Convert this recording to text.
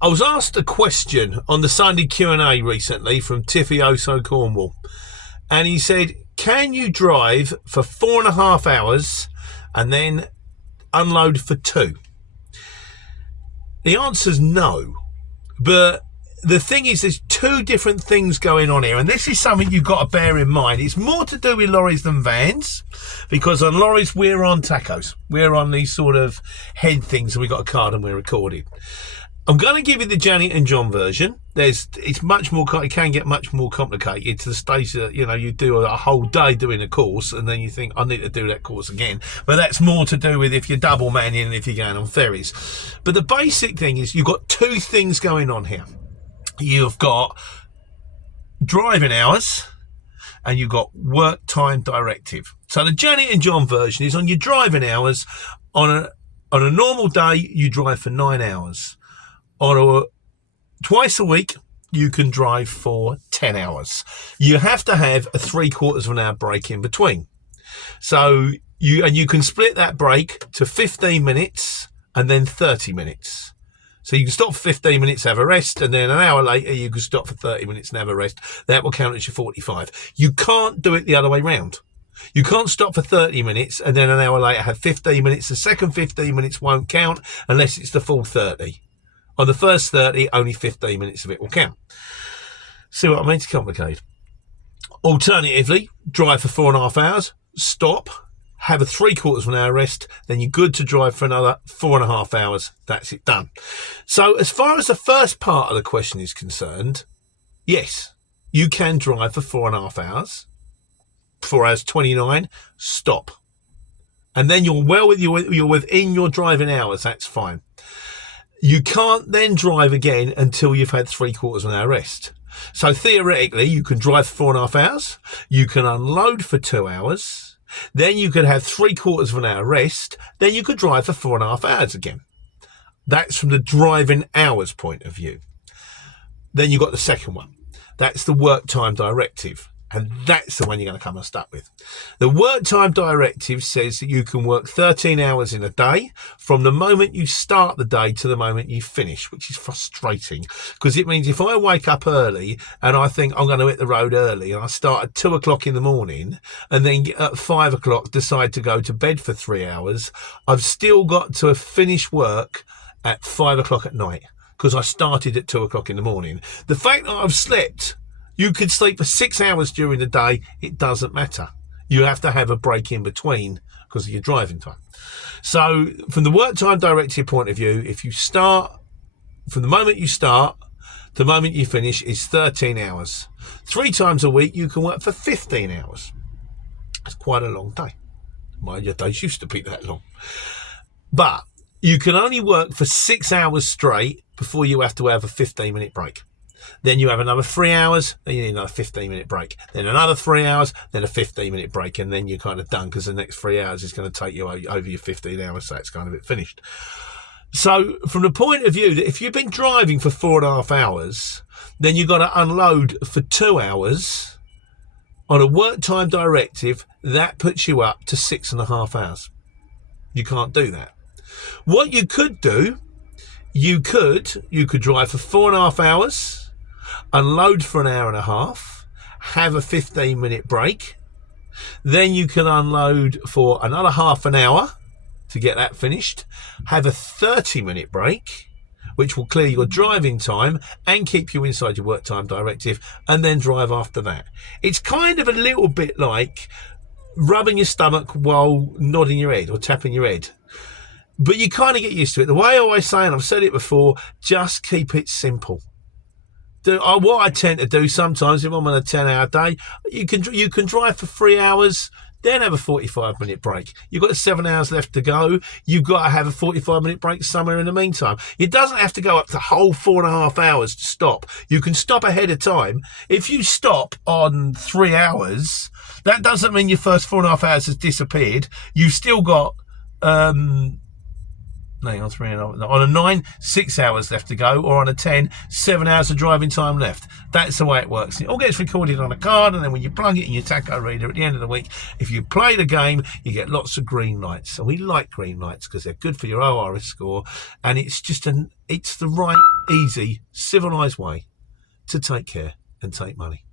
I was asked a question on the Sunday Q&A recently from Tiffy Cornwall, and he said, can you drive for 4.5 hours and then unload for 2? The answer's no, but the thing is, there's two different things going on here, and this is something you've got to bear in mind. It's more to do with lorries than vans, because on lorries we're on tachos, we're on these sort of head things, and we've got a card and we're recording. I'm going to give you the Janet and John version. It's much more, it can get much more complicated to the stage that, you do a whole day doing a course and then you think, I need to do that course again. But that's more to do with if you're double manning and if you're going on ferries. But the basic thing is you've got two things going on here. You've got driving hours and you've got work time directive. So the Janet and John version is on your driving hours. On a normal day, you drive for 9 hours. Twice a week, you can drive for 10 hours. You have to have a 3/4 of an hour break in between. So you can split that break to 15 minutes and then 30 minutes. So you can stop for 15 minutes, have a rest, and then an hour later you can stop for 30 minutes and have a rest. That will count as your 45. You can't do it the other way round. You can't stop for 30 minutes and then an hour later have 15 minutes. The second 15 minutes won't count unless it's the full 30. On the first 30, only 15 minutes of it will count. See what I mean? It's complicated. Alternatively, drive for 4.5 hours, stop, have a 3/4 of an hour rest, then you're good to drive for another 4.5 hours. That's it, done. So as far as the first part of the question is concerned, yes, you can drive for 4.5 hours. 4 hours 29, stop. And then you're within your driving hours, that's fine. You can't then drive again until you've had 3/4 of an hour rest. So theoretically, you can drive for 4.5 hours, you can unload for 2 hours, then you could have 3/4 of an hour rest, then you could drive for 4.5 hours again. That's from the driving hours point of view. Then you've got the second one. That's the work time directive. And that's the one you're going to come unstuck with. The work time directive says that you can work 13 hours in a day from the moment you start the day to the moment you finish, which is frustrating because it means if I wake up early and I think I'm going to hit the road early and I start at 2 o'clock in the morning and then at 5 o'clock decide to go to bed for 3 hours, I've still got to finish work at 5 o'clock at night because I started at 2 o'clock in the morning. The fact that I've slept, you could sleep for 6 hours during the day. It doesn't matter. You have to have a break in between because of your driving time. So from the work time directive point of view, if you start, from the moment you start to the moment you finish is 13 hours. 3 times a week, you can work for 15 hours. That's quite a long day. Your days used to be that long. But you can only work for 6 hours straight before you have to have a 15-minute break. Then you have another 3 hours, then you need another 15-minute break. Then another 3 hours, then a 15-minute break, and then you're kind of done because the next 3 hours is going to take you over your 15 hours, so it's kind of it finished. So from the point of view that if you've been driving for 4.5 hours, then you've got to unload for 2 hours on a work time directive, that puts you up to 6.5 hours. You can't do that. What you could do, you could drive for 4.5 hours, unload for an hour and a half, have a 15-minute break, then you can unload for another half an hour to get that finished, have a 30-minute break, which will clear your driving time and keep you inside your work time directive, and then drive after that. It's kind of a little bit like rubbing your stomach while nodding your head or tapping your head. But you kind of get used to it. The way I always say, and I've said it before, just keep it simple. What I tend to do sometimes, if I'm on a 10-hour day, you can drive for 3 hours, then have a 45-minute break. You've got 7 hours left to go. You've got to have a 45-minute break somewhere in the meantime. It doesn't have to go up to whole 4.5 hours to stop. You can stop ahead of time. If you stop on 3 hours, that doesn't mean your first 4.5 hours has disappeared. You've still got No, on 3.5. On a 9, 6 hours left to go, or on a 10, 7 hours of driving time left. That's the way it works. It all gets recorded on a card, and then when you plug it in your tacho reader at the end of the week, if you play the game, you get lots of green lights. So we like green lights because they're good for your ORS score, and it's just it's the right, easy, civilized way to take care and take money.